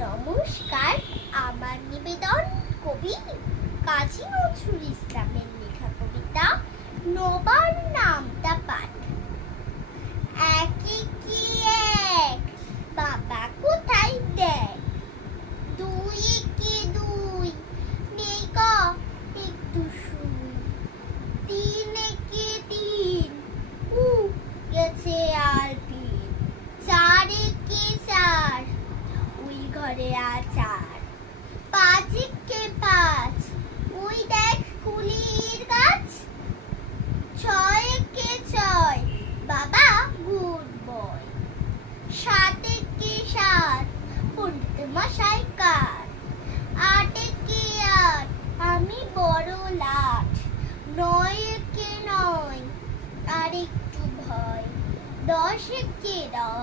নমস্কার। আমার নিবেদন কবি কাজী নজরুল ইসলামের লেখা কবিতা নবার নামটা পাঠ একে কি এক বাবা কোথায় দেখ দুই কে দুই নেই ক একটু শুই তিন কে তিন উ গেছে আর পিন চার কে চার ঘরে আচার পাঁচ কে পাঁচ? ওই দেখ কুলির গাছ। ছয় কে ছয়? বাবা গুড বয়। সাত কে সাত? পণ্ডিত মশাই কার? আট কে আট? আমি বড় লাট। নয় কে নয়? আর একটু ভয়। দশ কে দশ?